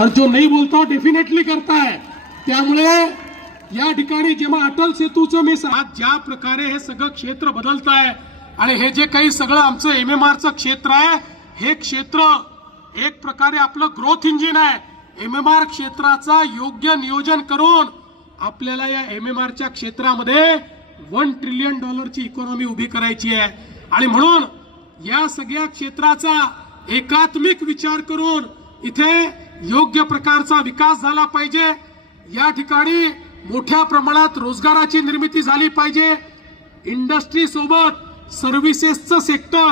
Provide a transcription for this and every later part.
और जो नहीं बोलता वो डेफिनेटली करता है। त्यामुळे या ठिकाणी जेव्हा अटल सेतूचं मी आज ज्या प्रकारे हे सगळं क्षेत्र बदलत आहे आणि हे जे काही सगळं आमचं एमएमआरचं क्षेत्र आहे, हे क्षेत्र एक प्रकारे आपलं ग्रोथ इंजिन आहे। एमएमआर क्षेत्राचा योग्य नियोजन करून आपल्याला या एमएमआरच्या क्षेत्रामध्ये $1 ट्रिलियन ची इकॉनॉमी उभी करायची आहे आणि म्हणून या सगळ्या क्षेत्राचा एकात्मिक विचार करून इथे योग्य प्रकारचा विकास झाला पाहिजे। या ठिकाणी मोठ्या प्रमाणात रोजगाराची निर्मिती झाली पाहिजे। इंडस्ट्री सोबत सर्व्हिसेसचं सेक्टर,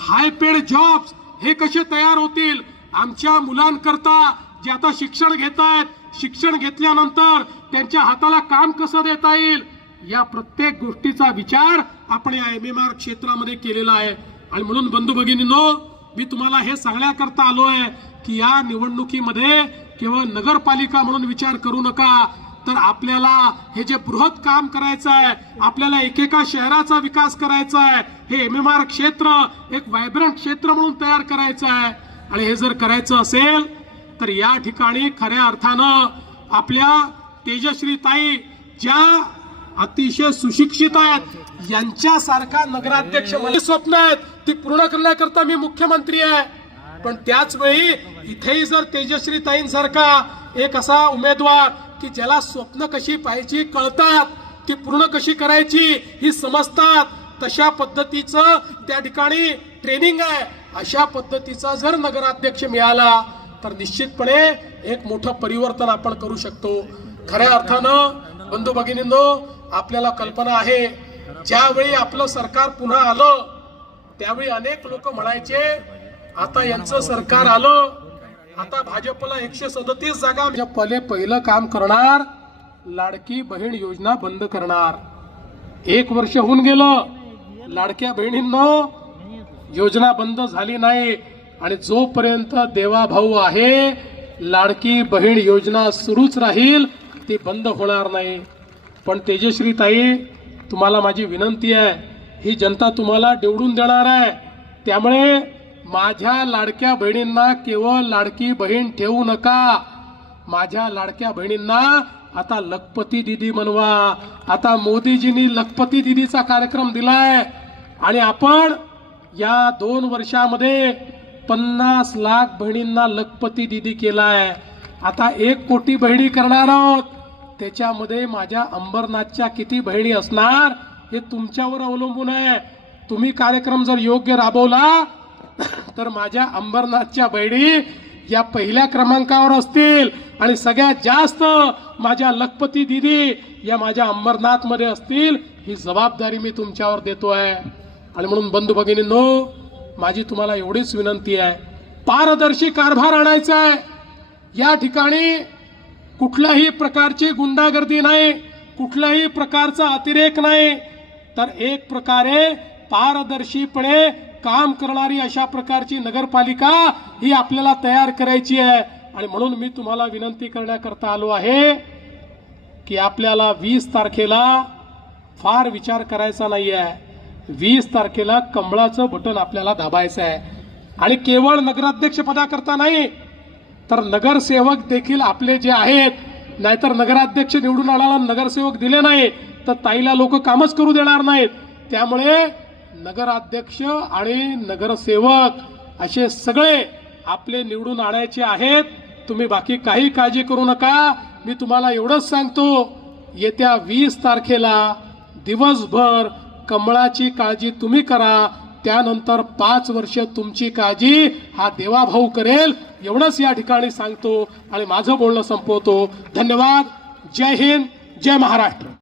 हाय पेड जॉब्स हे कसे तयार होतील, आमच्या मुलांकरता जे आता शिक्षण घेत आहेत, शिक्षण घेतल्यानंतर त्यांच्या हाताला काम कसं देता येईल, या प्रत्येक गोष्टीचा विचार आपण या एमएमआर क्षेत्रामध्ये केलेला आहे। आणि म्हणून बंधू भगिनींनो, मी तुम्हाला हे सांगण्याकरता आलो आहे की या निवडणुकीमध्ये केवळ नगरपालिका म्हणून विचार करू नका, तर आपल्याला हे जे बृहत काम करायचं आहे, आपल्याला एकेका शहराचा विकास करायचा आहे, हे एमएमआर क्षेत्र एक व्हायब्रंट क्षेत्र म्हणून तयार करायचं आहे। आणि हे जर करायचं असेल तर या ठिकाणी खऱ्या अर्थानं आपल्या तेजश्री ताई ज्या अतिशय सुशिक्षित आहेत, यांच्यासारखा नगराध्यक्ष मला स्वप्न आहेत, ती पूर्ण करण्याकरता मी मुख्यमंत्री आहे। पण त्याच वेळी इथेही जर तेजश्री ताईंसारखा एक असा उमेदवार की ज्याला स्वप्न कशी पाहायची कळतात, ती पूर्ण कशी करायची ही समजतात, तशा पद्धतीचं त्या ठिकाणी ट्रेनिंग आहे, अशा पद्धतीचा जर नगराध्यक्ष मिळाला तर निश्चितपणे एक मोठं परिवर्तन आपण करू शकतो। खऱ्या अर्थानं बंधू भगिनींनो, आपल्याला कल्पना आहे ज्यावेळी आपलं सरकार पुन्हा आलं त्यावेळी अनेक लोक म्हणायचे आता यांचं सरकार आलं, आता भाजपला 137 जागा पहिलं काम करणार, लाडकी बहीण योजना बंद करणार। 1 वर्ष होऊन गेलं, लाडक्या बहिणींनो योजना बंद झाली नाही आणि जोपर्यंत देवाभाऊ आहे लाडकी बहीण योजना सुरूच राहील, ती बंद होणार नाही। पण तेजश्री ताई, तुम्हाला माझी विनंती आहे, ही जनता तुम्हाला निवडून देणार आहे, त्यामुळे माझ्या लाडक्या बहिणींना केवळ लाडकी बहीण ठेवू नका, माझ्या लाडक्या बहिणींना आता लखपती दीदी बनवा। आता मोदीजींनी लखपती दीदीचा कार्यक्रम दिलाय आणि आपण या 2 वर्षामध्ये 50 लाख बहिणींना लखपती दीदी केलाय। आता 1 कोटी बहिणी करणार आहोत, त्याच्यामध्ये माझ्या अंबरनाथच्या किती बहिणी असणार हे तुमच्यावर अवलंबून आहे। तुम्ही कार्यक्रम जर योग्य राबवला तर माझ्या अंबरनाथच्या बहिणी या पहिल्या क्रमांकावर असतील आणि सगळ्यात जास्त माझ्या लखपती दीदी या माझ्या अंबरनाथ मध्ये असतील, ही जबाबदारी मी तुमच्यावर देतोय। आणि म्हणून बंधू भगिनींनो, माझी तुम्हाला एवढीच विनंती आहे, पारदर्शी कारभार आणायचा आहे। या ठिकाणी कुठल्याही प्रकारची गुंडागर्दी नाही, कुठल्याही प्रकारचा अतिरेक नाही, तर एक प्रकारे पारदर्शीपणे काम करणारी अशा प्रकारची नगरपालिका ही आपल्याला तयार करायची आहे। आणि म्हणून मी तुम्हाला विनंती करण्याकरता आलो आहे की आपल्याला 20 तारखेला फार विचार करायचा नाही आहे। 20 तारखेला कमळाचं बटन आपल्याला दाबायचं आहे आणि केवळ नगराध्यक्ष पदाकरता नाही, तर नगरसेवक देखील आपले जे आहेत, नाहीतर नगराध्यक्ष निवडून आणायला नगरसेवक दिले नाही तर ताईला लोक कामच करू देणार नाहीत। त्यामुळे नगराध्यक्ष आणि नगरसेवक असे सगळे आपले निवडून आणायचे आहेत। तुम्ही बाकी काही काळजी करू नका, मी तुम्हाला एवढंच सांगतो, येत्या 20 तारखेला दिवसभर कमळाची काळजी तुम्ही करा, त्यानंतर 5 वर्ष तुमची काळजी हा देवाभाऊ करेल, एवढंच या ठिकाणी सांगतो आणि माझं बोलणं संपवतो। धन्यवाद। जय हिंद, जय महाराष्ट्र।